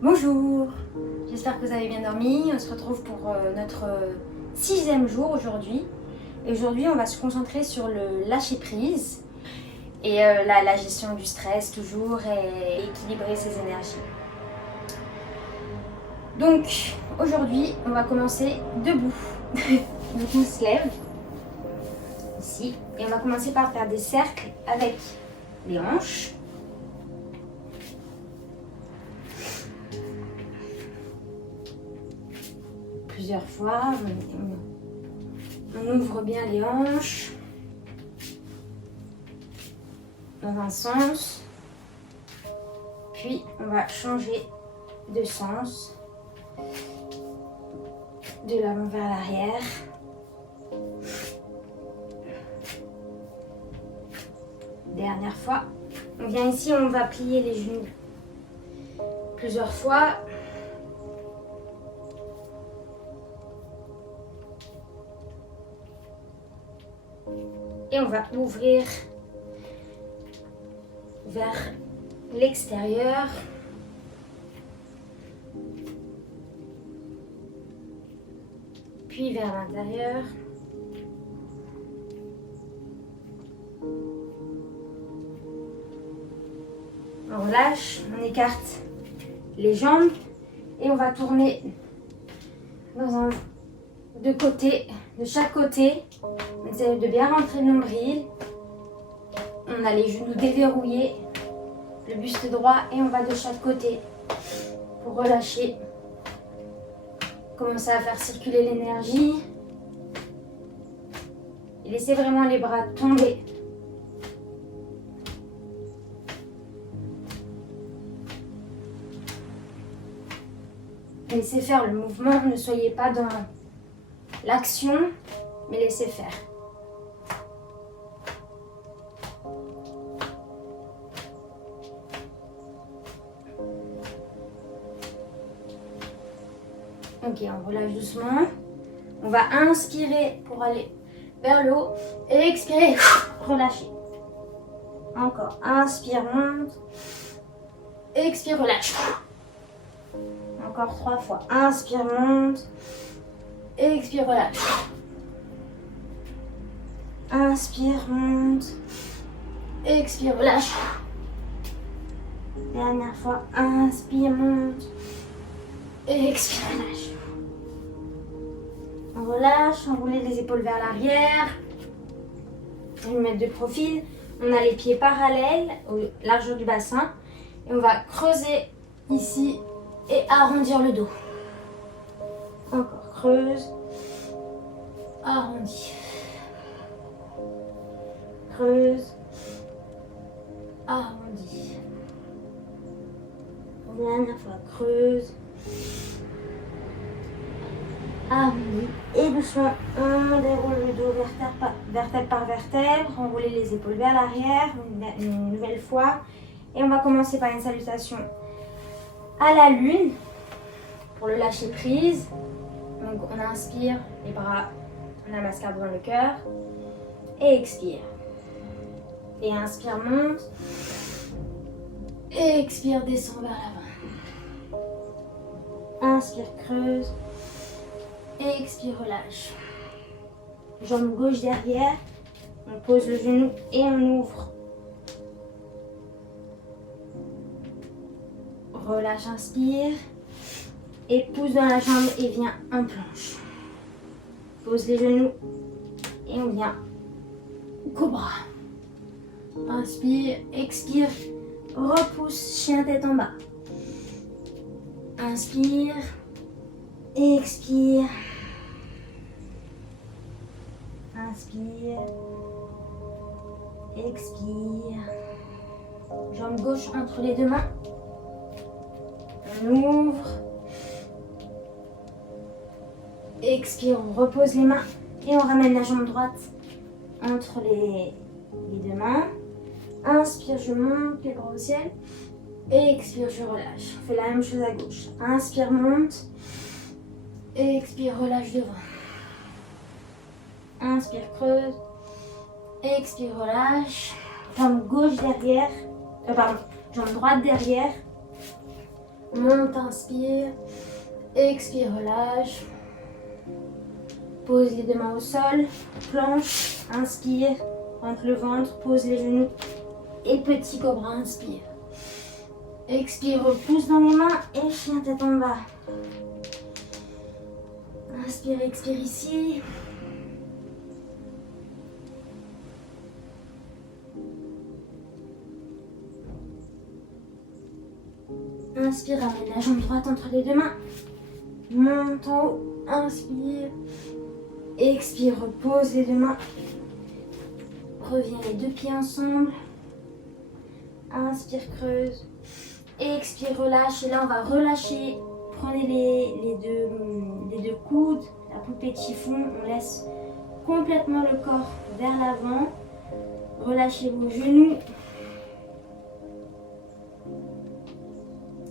Bonjour, j'espère que vous avez bien dormi. On se retrouve pour notre 6e jour aujourd'hui. Et aujourd'hui, on va se concentrer sur le lâcher prise et la gestion du stress toujours et équilibrer ses énergies. Donc aujourd'hui, on va commencer debout. Donc on se lève ici et on va commencer par faire des cercles avec les hanches. Plusieurs fois, on ouvre bien les hanches dans un sens, puis on va changer de sens, de l'avant vers l'arrière. Dernière fois, on vient ici, on va plier les genoux plusieurs fois. Et on va ouvrir vers l'extérieur. Puis vers l'intérieur. On relâche, on écarte les jambes et on va tourner de chaque côté. On essaie de bien rentrer le nombril. On a les genoux déverrouillés, le buste droit et on va de chaque côté pour relâcher. Commencer à faire circuler l'énergie. Et laissez vraiment les bras tomber. Laissez faire le mouvement, ne soyez pas dans l'action, mais laissez faire. Ok, on relâche doucement. On va inspirer pour aller vers le haut et expirer, relâcher. Encore, inspire, monte. Expire, relâche. Encore 3 fois. Inspire, monte. Expire, relâche. Inspire, monte. Expire, relâche. Dernière fois. Inspire, monte. Expire, relâche. On relâche, enroulez les épaules vers l'arrière. On va mettre de profil. On a les pieds parallèles au largeur du bassin. Et on va creuser ici et arrondir le dos. Encore, creuse. Arrondi. Creuse. Arrondi. Dernière fois, creuse. Arrondi. Et doucement, on déroule le dos vertèbre par vertèbre. Enroulez les épaules vers l'arrière une nouvelle fois. Et on va commencer par une salutation à la lune pour le lâcher prise. Donc on inspire, les bras, on amasse cardio dans le cœur. Et expire. Et inspire, monte. Et expire, descend vers l'avant. Inspire, creuse. Et expire, relâche. Jambe gauche derrière. On pose le genou et on ouvre. Relâche, inspire. Et pousse dans la jambe et viens en planche. Pose les genoux et on vient cobra. Inspire, expire, repousse, chien tête en bas. Inspire, expire. Inspire, expire. Jambe gauche entre les deux mains. On ouvre. Expire, on repose les mains et on ramène la jambe droite entre les deux mains. Inspire, je monte les bras au ciel. Expire, je relâche. On fait la même chose à gauche. Inspire, monte. Expire, relâche devant. Inspire, creuse. Expire, relâche. Jambe gauche derrière. Jambe droite derrière. Monte, inspire. Expire, relâche. Pose les deux mains au sol. Planche, inspire. Rentre le ventre, pose les genoux. Et petit cobra, inspire. Expire, repousse dans les mains et chien tête en bas. Inspire, expire ici. Inspire, amène la jambe droite entre les deux mains. Monte en haut, inspire. Expire, repose les deux mains. Reviens les deux pieds ensemble. Inspire, creuse. Expire, relâche. Et là, on va relâcher. Prenez les deux coudes, la poupée de chiffon. On laisse complètement le corps vers l'avant. Relâchez vos genoux.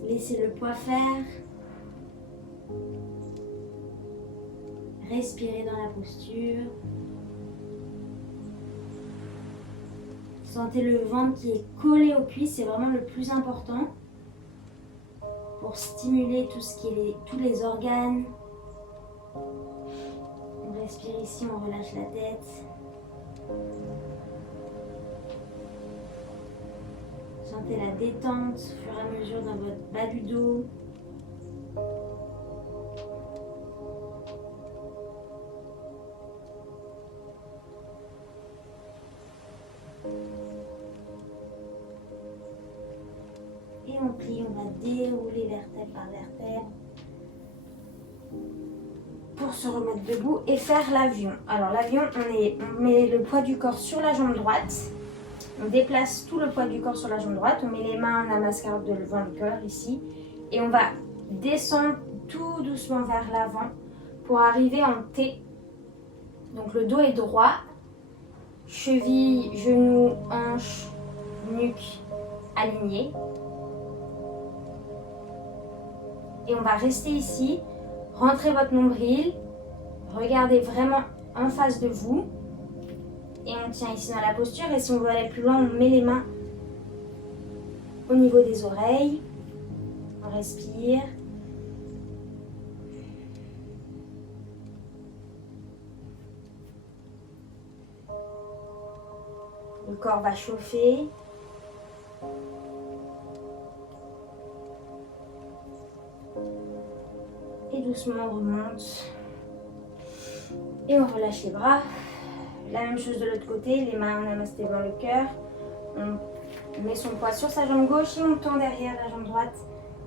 Laissez le poids faire. Respirez dans la posture. Sentez le ventre qui est collé aux cuisses, c'est vraiment le plus important pour stimuler tous les organes. On respire ici, on relâche la tête. Sentez la détente au fur et à mesure dans votre bas du dos. Et on plie, on va dérouler vertèbre par vertèbre pour se remettre debout et faire l'avion. Alors l'avion, on met le poids du corps sur la jambe droite. On déplace tout le poids du corps sur la jambe droite. On met les mains en namaskar devant le cœur ici. Et on va descendre tout doucement vers l'avant pour arriver en T. Donc le dos est droit. Cheville, genoux, hanches, nuque alignés. Et on va rester ici. Rentrez votre nombril. Regardez vraiment en face de vous. Et on tient ici dans la posture. Et si on veut aller plus loin, on met les mains au niveau des oreilles. On respire. Le corps va chauffer. Et doucement on remonte. Et on relâche les bras. La même chose de l'autre côté, les mains en namasté devant le cœur. On met son poids sur sa jambe gauche et on tend derrière la jambe droite.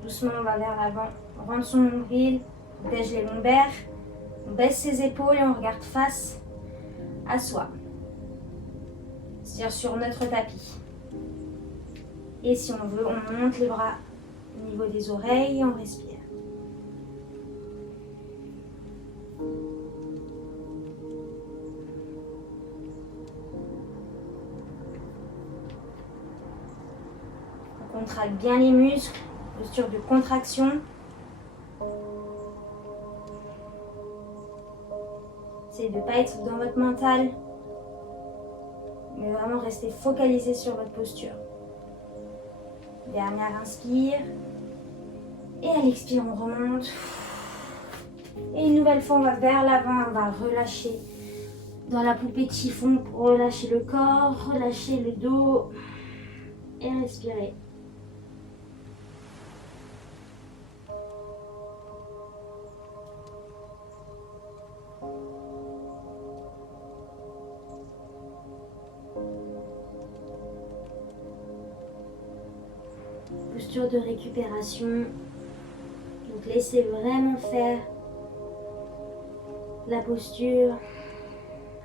Doucement, on va vers l'avant. On rentre son nombril, on dégage les lombaires, on baisse ses épaules et on regarde face à soi. C'est-à-dire sur notre tapis. Et si on veut, on monte les bras au niveau des oreilles et on respire. On contracte bien les muscles, posture de contraction. Essayez de ne pas être dans votre mental, mais vraiment rester focalisé sur votre posture. Dernière inspire. Et à l'expire, on remonte. Et une nouvelle fois, on va vers l'avant, on va relâcher dans la poupée de chiffon pour relâcher le corps, relâcher le dos et respirer. Posture de récupération. Donc laissez vraiment faire la posture.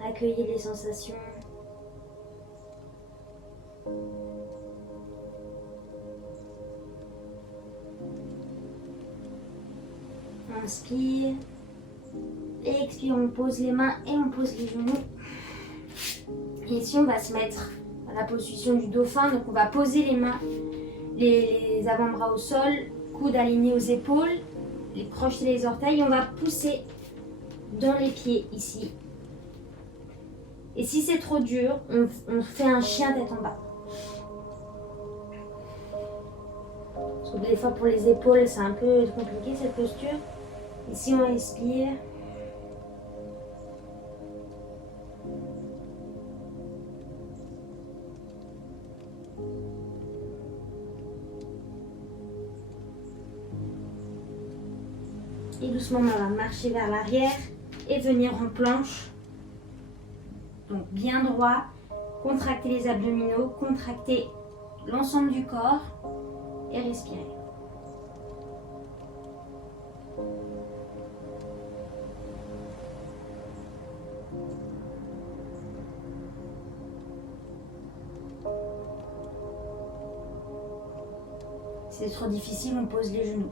Accueillez les sensations. Inspire. Et expire, on pose les mains et on pose les genoux. Et ici, on va se mettre à la position du dauphin. Donc, on va poser les mains, les avant-bras au sol, coudes alignés aux épaules, les crocheter les orteils. Et on va pousser dans les pieds ici. Et si c'est trop dur, on fait un chien tête en bas. Parce que des fois pour les épaules, c'est un peu compliqué cette posture. Ici, on respire. Et doucement, on va marcher vers l'arrière et venir en planche. Donc bien droit, contracter les abdominaux, contracter l'ensemble du corps et respirer. Si c'est trop difficile, on pose les genoux.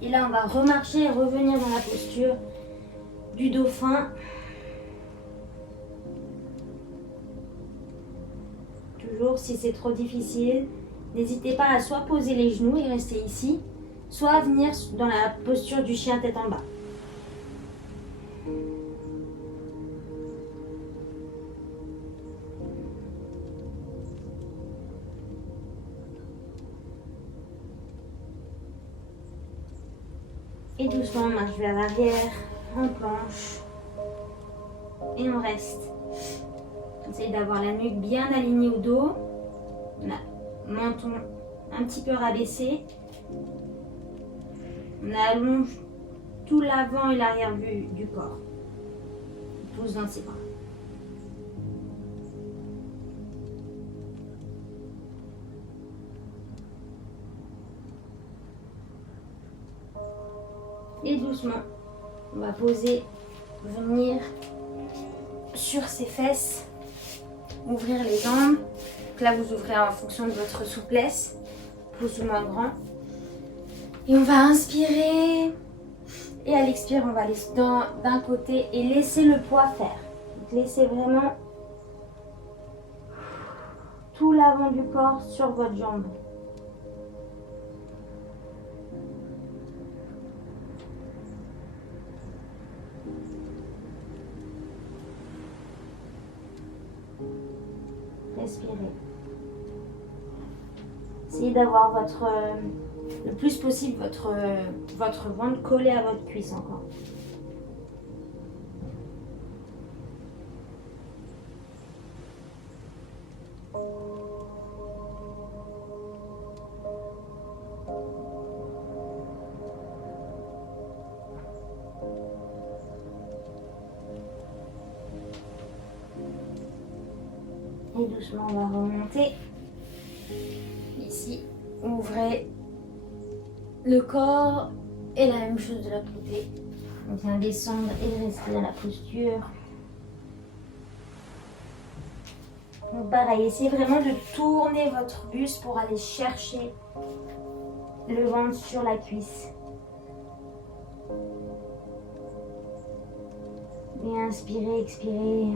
Et là, on va remarcher et revenir dans la posture du dauphin. Toujours, si c'est trop difficile, n'hésitez pas à soit poser les genoux et rester ici, soit venir dans la posture du chien tête en bas. Et doucement, on marche vers l'arrière, en planche. Et on reste. On essaye d'avoir la nuque bien alignée au dos. Le menton un petit peu rabaissé. On allonge tout l'avant et l'arrière du corps. On pousse dans ses bras. Et doucement, on va venir sur ses fesses, ouvrir les jambes. Donc là, vous ouvrez en fonction de votre souplesse, plus ou moins grand. Et on va inspirer. Et à l'expire, on va laisser d'un côté et laisser le poids faire. Donc laissez vraiment tout l'avant du corps sur votre jambe. Respirez. Essayez d'avoir le plus possible votre ventre collé à votre cuisse encore. Et doucement, on va remonter. Ici, ouvrez le corps et la même chose de l'autre côté. On vient descendre et rester dans la posture. Donc pareil, essayez vraiment de tourner votre buste pour aller chercher le ventre sur la cuisse. Et inspirez, expirez.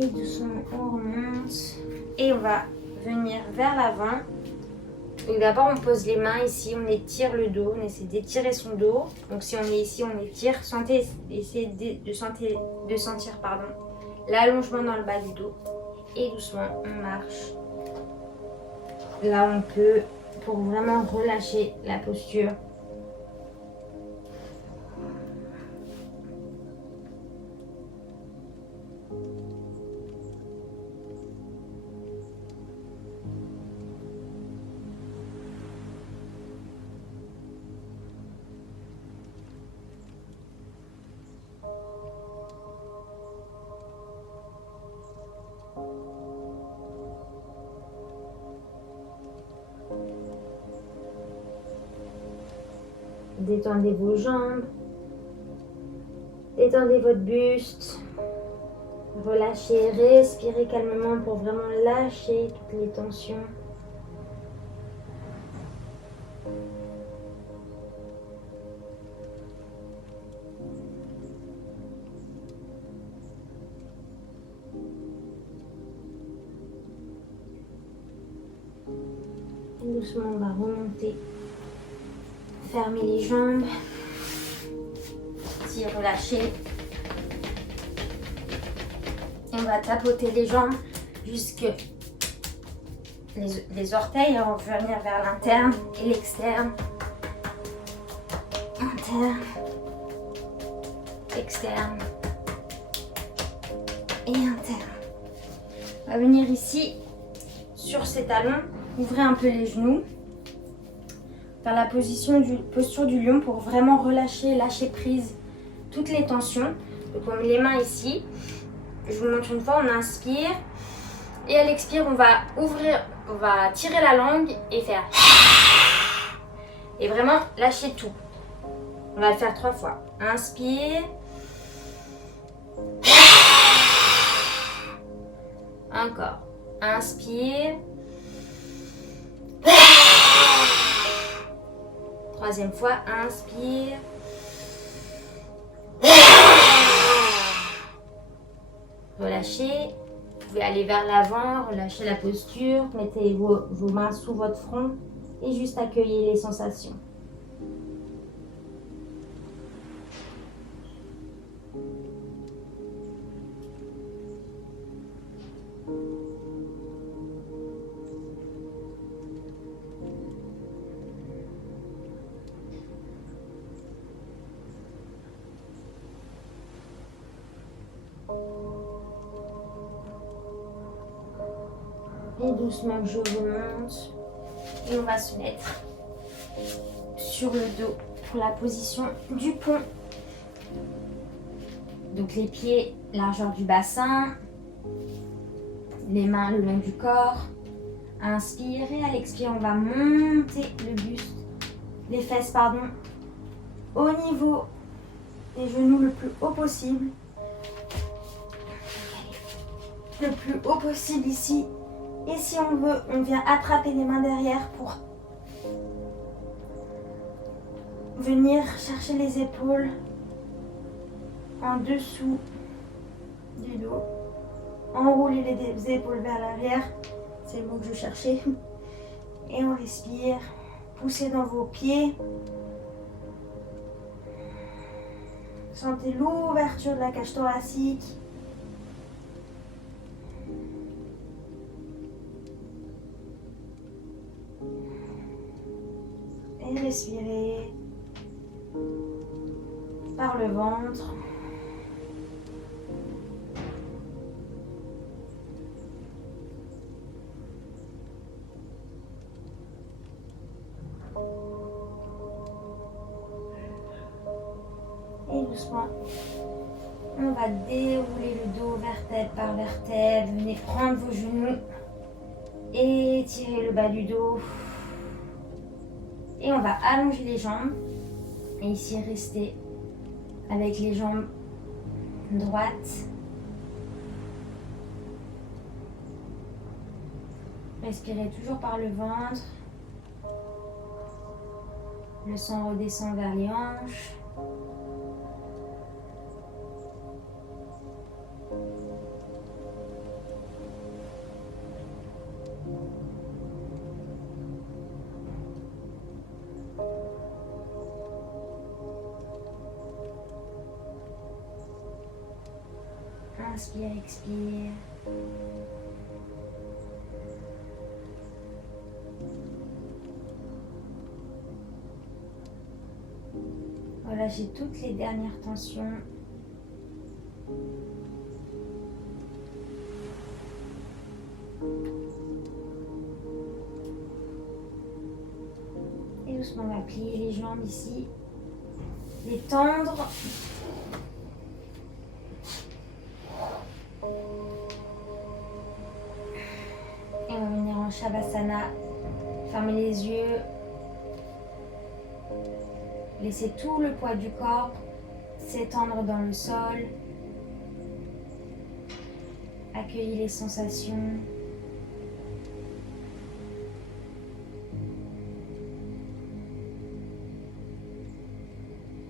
Et doucement, on remonte. Et on va venir vers l'avant. Donc d'abord, on pose les mains ici, on étire le dos, on essaie d'étirer son dos. Donc si on est ici, on étire. Essayez de sentir l'allongement dans le bas du dos. Et doucement, on marche. Là, on peut, pour vraiment relâcher la posture. Détendez vos jambes, détendez votre buste, relâchez, respirez calmement pour vraiment lâcher toutes les tensions. doucement, on va remonter. Fermer les jambes. Si relâcher. Et on va tapoter les jambes jusque les orteils. Et on va venir vers l'interne et l'externe. Interne. Externe. Et interne. On va venir ici sur ces talons. Ouvrez un peu les genoux. Faire la posture du lion pour vraiment relâcher, lâcher prise toutes les tensions. Donc on met les mains ici. Je vous montre une fois, on inspire. Et à l'expire, on va ouvrir, on va tirer la langue et faire. Et vraiment lâcher tout. On va le faire 3 fois. Inspire. Encore. Inspire. 3e fois, inspire. Relâchez. Vous pouvez aller vers l'avant, relâchez la posture. Mettez vos mains sous votre front et juste accueillez les sensations. Et doucement, je remonte. Et on va se mettre sur le dos pour la position du pont. Donc les pieds, largeur du bassin. Les mains le long du corps. Inspire et à l'expire, on va monter le buste, les fesses, pardon, au niveau des genoux le plus haut possible. Le plus haut possible ici. Et si on veut, on vient attraper les mains derrière pour venir chercher les épaules en dessous du dos. Enrouler les épaules vers l'arrière. C'est le mot que je cherchais. Et on respire. Poussez dans vos pieds. Sentez l'ouverture de la cage thoracique. Et respirez par le ventre. Et doucement, on va dérouler le dos vertèbre par vertèbre. Venez prendre vos genoux et tirer le bas du dos. Et on va allonger les jambes. Et ici, rester avec les jambes droites. Respirez toujours par le ventre. Le sang redescend vers les hanches. Inspire, expire. Relâchez toutes les dernières tensions. Et doucement, on va plier les jambes ici. Les tendre. Et on va venir en Shavasana. Fermez les yeux. Laissez tout le poids du corps s'étendre dans le sol. Accueillez les sensations.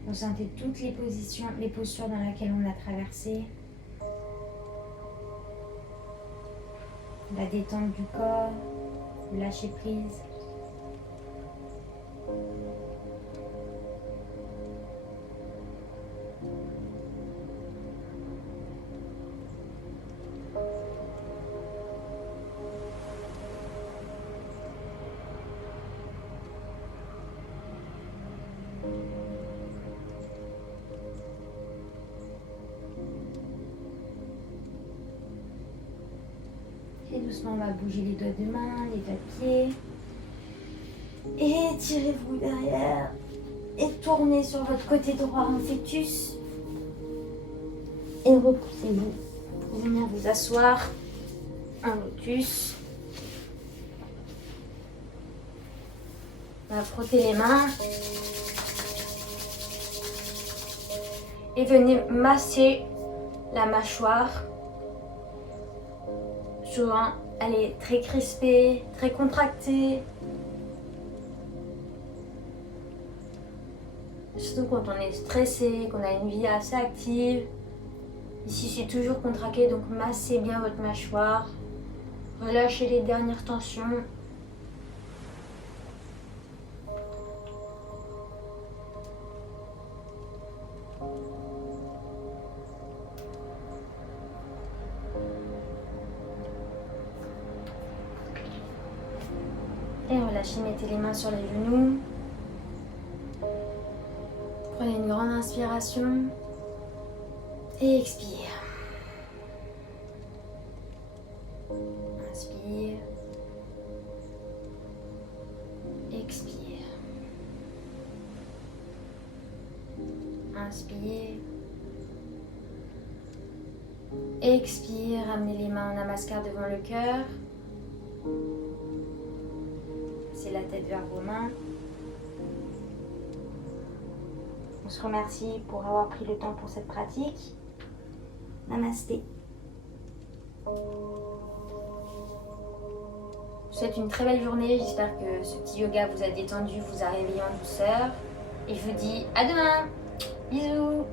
Ressentez toutes les positions, les postures dans lesquelles on a traversé. La détente du corps, le lâcher prise. doucement, on va bouger les doigts de main, les doigts de pied. Et tirez-vous derrière. Et tournez sur votre côté droit en fœtus. Et repoussez-vous pour venir vous asseoir en lotus. On va frotter les mains. Et venez masser la mâchoire. Souvent, elle est très crispée, très contractée. Surtout quand on est stressé, qu'on a une vie assez active. Ici, c'est toujours contracté, donc massez bien votre mâchoire. Relâchez les dernières tensions. Et relâchez, mettez les mains sur les genoux. Prenez une grande inspiration et expire. Inspire. Expire. Inspire. Expire. Ramenez les mains en namaskar devant le cœur. C'est la tête vers vos mains. On se remercie pour avoir pris le temps pour cette pratique. Namasté. Je vous souhaite une très belle journée. J'espère que ce petit yoga vous a détendu, vous a réveillé en douceur. Et je vous dis à demain. Bisous.